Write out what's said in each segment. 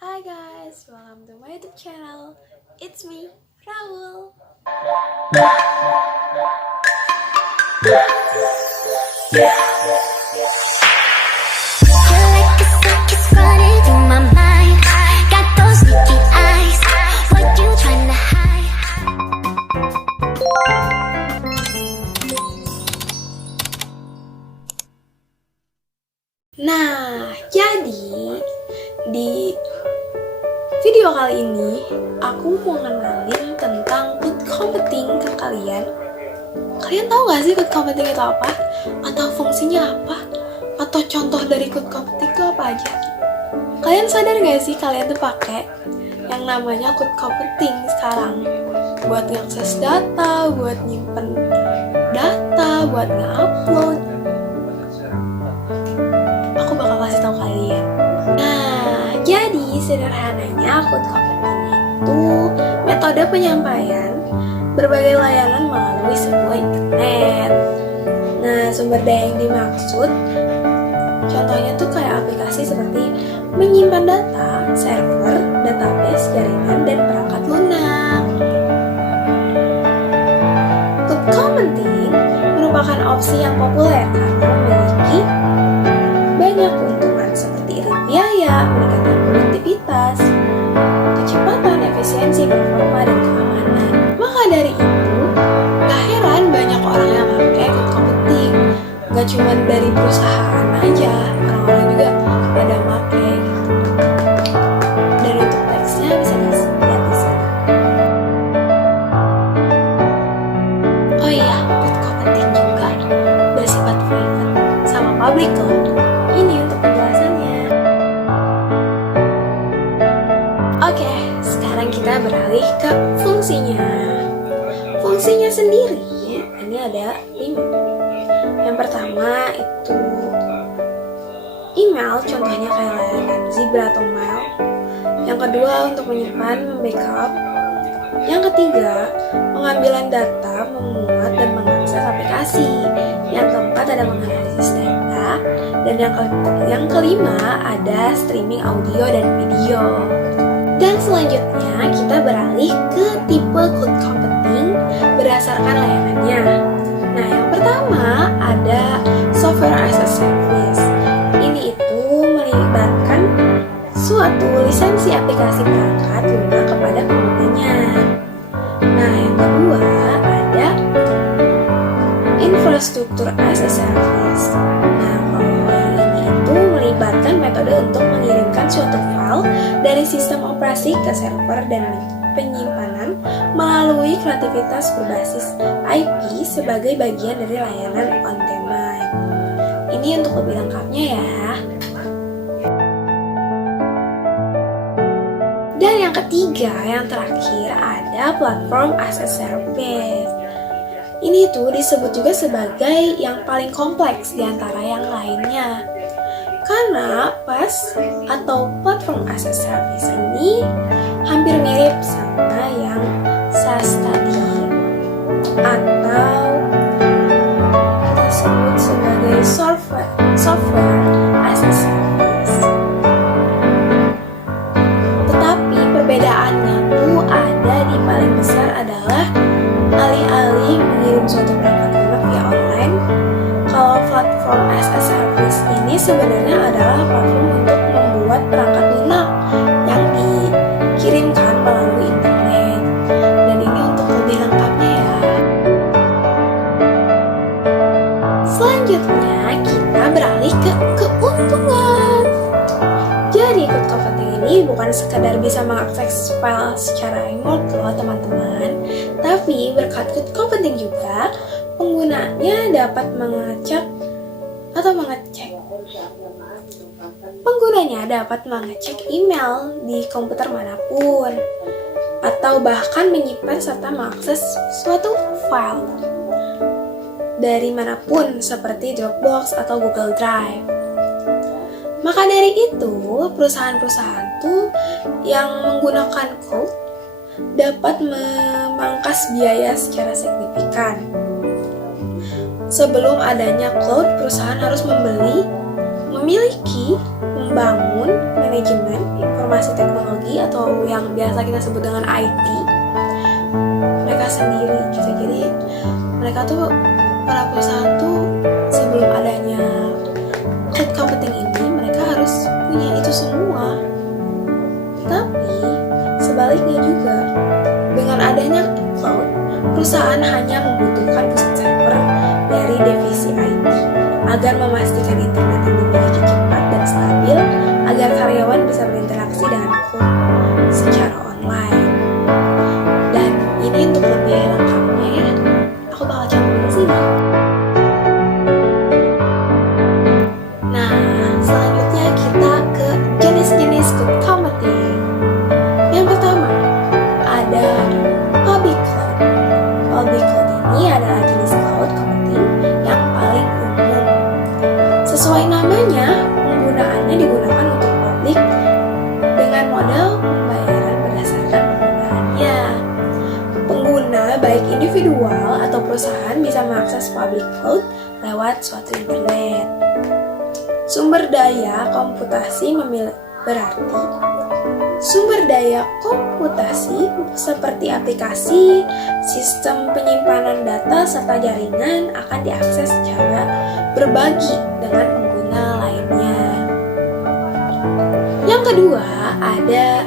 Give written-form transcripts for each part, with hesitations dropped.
Hi guys, welcome to my YouTube channel. It's me, Raul. Nah, jadi di video kali ini aku mau ngenalin tentang good computing ke kalian. Kalian tahu gak sih good computing itu apa? Atau fungsinya apa? Atau contoh dari good computing itu apa aja? Kalian sadar gak sih kalian tuh pakai yang namanya good computing sekarang? Buat ngakses data, buat nyimpen data, buat nge-upload. Aku bakal kasih tahu kalian. Nah, jadi sederhananya good computing itu metode penyampaian berbagai layanan melalui sebuah internet. Nah, sumber daya yang dimaksud contohnya tuh kayak aplikasi seperti menyimpan data, server, database, jaringan, dan perangkat lunak. Good computing merupakan opsi yang populer karena memiliki banyak keuntungan seperti irit biaya, meningkatkan produktivitas, kecepatan, efisiensi, performa, dan keamanan. Maka dari itu, gak heran banyak orang yang pakai good computing. Gak cuma dari perusahaan aja, orang-orang juga pada pakai gitu. Dan untuk teksnya bisa dilihat di sana. Oh iya, good computing juga bersifat private sama public loh. Ini untuk penjelasannya. Oke, sekarang kita beralih ke fungsinya. Fungsinya sendiri, ini ada 5. Yang pertama itu email, contohnya kayak layanan Zebra atau Mail. Yang kedua untuk menyimpan, membackup. Yang ketiga, pengambilan data, memuat dan mengakses aplikasi. Yang keempat ada menganalisis data. Dan yang kelima ada streaming audio dan video. Dan selanjutnya kita beralih ke tipe good computing berdasarkan layanannya. Nah, yang pertama ada software as a service. Ini itu melibatkan suatu lisensi aplikasi perangkat lunak kepada penggunanya. Nah, yang kedua ada infrastruktur as a service. Nah, kalau yang ini itu melibatkan metode untuk mengirimkan suatu file dari sistem operasi ke server dan penyimpanan melalui konektivitas berbasis IP sebagai bagian dari layanan on demand. Ini untuk lebih lengkapnya ya. Dan yang ketiga, yang terakhir ada platform as a service. Ini tuh disebut juga sebagai yang paling kompleks di antara yang lainnya. Karena PaaS atau platform as a service ini hampir mirip sama yang SaaS tadi, atau kita sebut sebagai software as a service. Tetapi perbedaannya tuh ada di paling besar adalah alih-alih mengirim suatu perangkat lunak via online, kalau platform as a service ini sebenarnya adalah platform untuk membuat perangkat lunak yang dikirimkan melalui internet. Dan ini untuk lebih lengkapnya ya. Selanjutnya kita beralih ke keuntungan. Jadi good computing ini bukan sekadar bisa mengakses file secara remote loh teman-teman, tapi berkat good computing juga penggunanya dapat mengecek email di komputer manapun, atau bahkan menyimpan serta mengakses suatu file dari manapun seperti Dropbox atau Google Drive. Maka dari itu, perusahaan-perusahaan tuh yang menggunakan cloud dapat memangkas biaya secara signifikan. Sebelum adanya cloud, perusahaan harus memiliki, membangun manajemen informasi teknologi atau yang biasa kita sebut dengan IT mereka sendiri gitu. Jadi mereka tuh, para perusahaan tuh sebelum adanya cloud computing ini mereka harus punya itu semua. Tapi sebaliknya juga, dengan adanya cloud, perusahaan hanya membutuhkan pusat server dari divisi IT agar memastikan internet yang dimiliki cepat dan stabil agar karyawan bisa berinteraksi dengan cloud secara online. Dan ini untuk lebih lengkapnya ya, aku bakal cantumin di sini. Nah, selanjutnya kita ke jenis-jenis cloud computing. Yang pertama, ada public cloud. Public cloud ini adalah jenis cloud computing yang paling umum. Sesuai namanya, penggunaannya digunakan untuk publik dengan model pembayaran berdasarkan penggunaannya. Pengguna baik individual atau perusahaan bisa mengakses public cloud lewat suatu internet. Sumber daya komputasi berarti sumber daya komputasi seperti aplikasi, sistem penyimpanan data, serta jaringan akan diakses secara berbagi dengan pengguna lainnya. Yang kedua, ada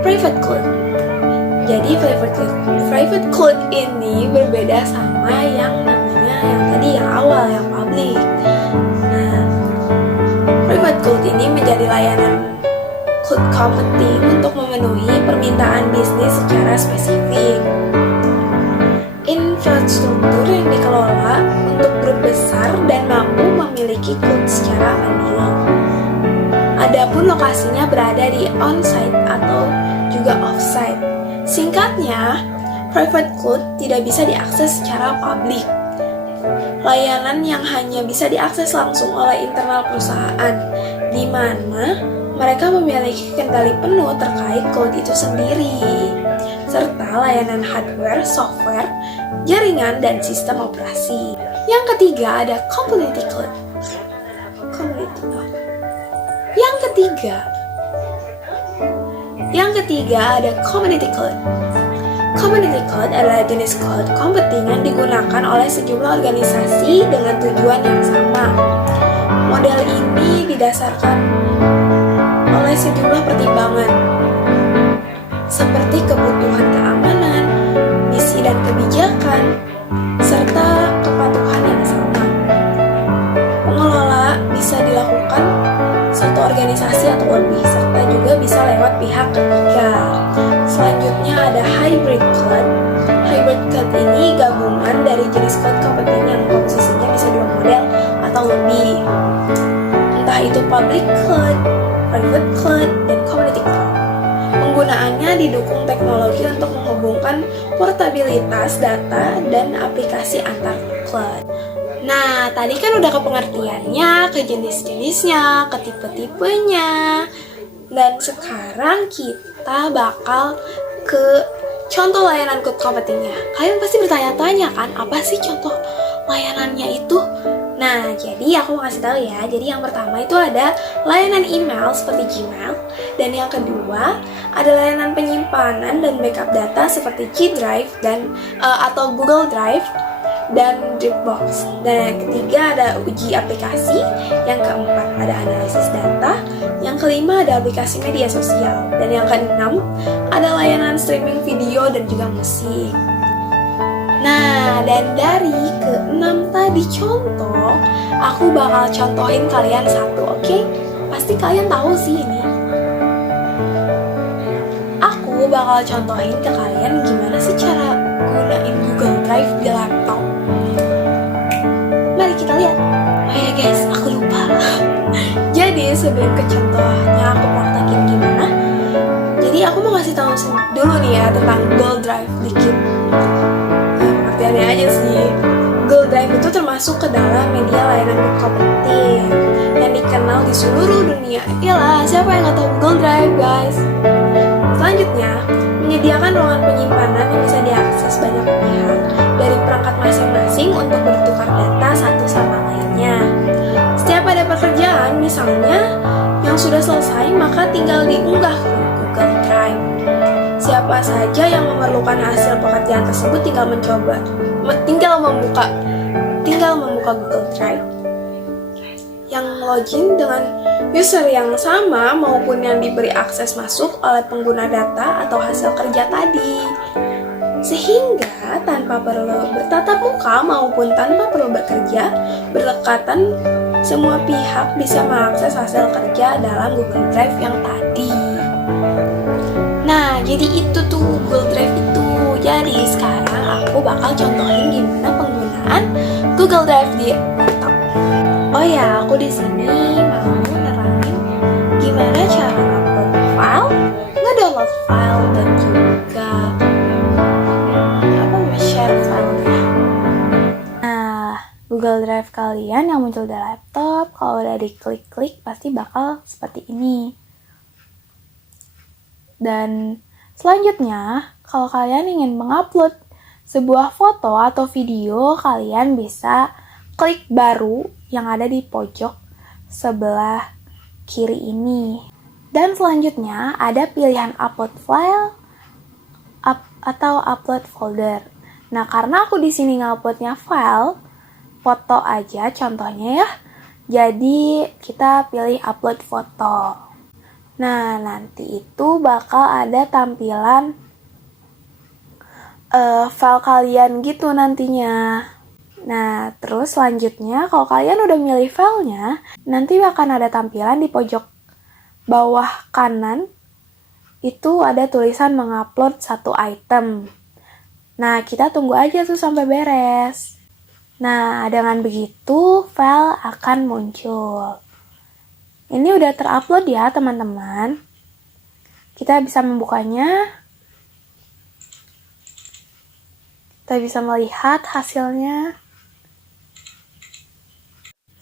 private cloud. Jadi private cloud ini berbeda sama yang namanya yang tadi yang awal, yang public. Nah, private cloud ini menjadi layanan cloud computing untuk memenuhi permintaan bisnis secara spesifik. Infrastruktur yang dikelola untuk grup besar dan mampu memiliki cloud secara mandiri. Adapun lokasinya berada di on-site atau juga off-site. Singkatnya, private cloud tidak bisa diakses secara publik. Layanan yang hanya bisa diakses langsung oleh internal perusahaan, di mana mereka memiliki kendali penuh terkait cloud itu sendiri, serta layanan hardware, software, jaringan, dan sistem operasi. Yang ketiga ada community cloud. Yang ketiga ada community cloud. Community cloud adalah jenis cloud computing yang digunakan oleh sejumlah organisasi dengan tujuan yang sama. Model ini didasarkan oleh sejumlah pertimbangan seperti kebutuhan keamanan, misi dan kebijakan, serta kepatuhan yang sama. Pengelola bisa dilakukan satu organisasi atau lebih, serta juga bisa lewat pihak ketiga. Selanjutnya ada hybrid cloud. Hybrid cloud ini gabungan dari jenis cloud computing yang komposisinya bisa dua model atau lebih, entah itu public cloud, private cloud, dan community cloud. Penggunaannya didukung teknologi untuk menghubungkan portabilitas data dan aplikasi antar cloud. Nah, tadi kan udah ke pengertiannya, ke jenis-jenisnya, ke tipe-tipenya. Dan sekarang kita bakal ke contoh layanan cloud computingnya. Kalian pasti bertanya-tanya kan, apa sih contoh layanannya itu? Nah, jadi aku mau kasih tahu ya. Jadi yang pertama itu ada layanan email seperti Gmail, dan yang kedua ada layanan penyimpanan dan backup data seperti G Drive dan atau Google Drive dan Dropbox. Dan yang ketiga ada uji aplikasi, yang keempat ada analisis data, yang kelima ada aplikasi media sosial, dan yang keenam ada layanan streaming video dan juga musik. Nah, dan dari keenam tadi contoh, aku bakal contohin kalian satu, oke? Pasti kalian tahu sih ini. Aku bakal contohin ke kalian gimana sih cara gunain Google Drive di laptop. Mari kita lihat. Oh ya guys, aku lupa. Jadi sebelum ke contohnya aku praktekin gimana, jadi aku mau ngasih tahu dulu nih ya tentang Google Drive dikit. Artiannya aja sih, Google Drive itu termasuk ke dalam media layanan cloud computing yang dikenal di seluruh dunia. Iyalah, siapa yang nggak tahu Google Drive, guys? Selanjutnya, menyediakan ruangan penyimpanan yang bisa diakses banyak pihak dari perangkat masing-masing untuk bertukar data satu sama lainnya. Setiap ada pekerjaan, misalnya yang sudah selesai, maka tinggal diunggah ke Google Drive. Siapa saja yang memerlukan hasil pekerjaan tersebut tinggal membuka Google Drive yang login dengan user yang sama maupun yang diberi akses masuk oleh pengguna data atau hasil kerja tadi. Sehingga tanpa perlu bertatap muka maupun tanpa perlu bekerja, berdekatan semua pihak bisa mengakses hasil kerja dalam Google Drive yang tadi. Nah, jadi itu tuh Google Drive itu. Jadi sekarang aku bakal contohin gimana penggunaan Google Drive di laptop. Oh ya, aku di sini mau nerangin gimana cara upload file, ngedownload file, dan juga share file. Nah, Google Drive kalian yang muncul di laptop, kalau udah diklik-klik pasti bakal seperti ini. Dan selanjutnya, kalau kalian ingin mengupload sebuah foto atau video, kalian bisa klik baru yang ada di pojok sebelah kiri ini. Dan selanjutnya ada pilihan upload file atau upload folder. Nah, karena aku di sini nguploadnya file foto aja contohnya ya. Jadi kita pilih upload foto. Nah, nanti itu bakal ada tampilan file kalian gitu nantinya. Nah, terus selanjutnya kalau kalian udah milih filenya, nanti akan ada tampilan di pojok bawah kanan, itu ada tulisan mengupload satu item. Nah, kita tunggu aja tuh sampai beres. Nah, dengan begitu file akan muncul. Ini udah terupload ya teman-teman. Kita bisa membukanya. Kita bisa melihat hasilnya.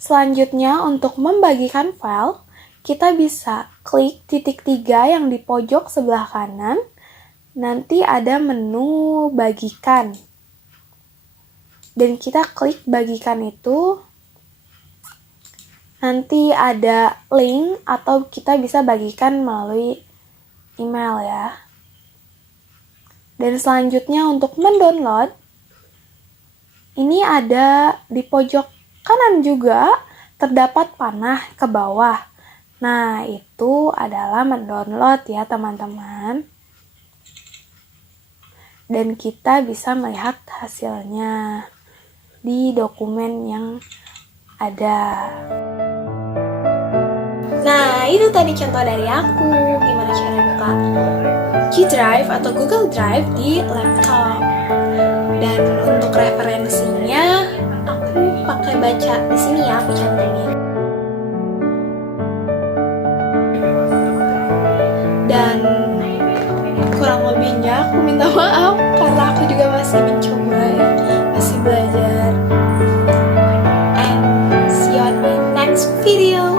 Selanjutnya, untuk membagikan file, kita bisa klik titik 3 yang di pojok sebelah kanan. Nanti ada menu bagikan. Dan kita klik bagikan itu. Nanti ada link atau kita bisa bagikan melalui email ya. Dan selanjutnya untuk mendownload, ini ada di pojok kanan juga terdapat panah ke bawah. Nah, itu adalah mendownload ya teman-teman. Dan kita bisa melihat hasilnya di dokumen yang ada. Nah, itu tadi contoh dari aku gimana cara buka G Drive atau Google Drive di laptop. Dan untuk referensinya aku pakai baca di sini ya, aku cantumin. Dan kurang lebihnya aku minta maaf karena aku juga masih mencoba ya, masih belajar. And see you on my next video.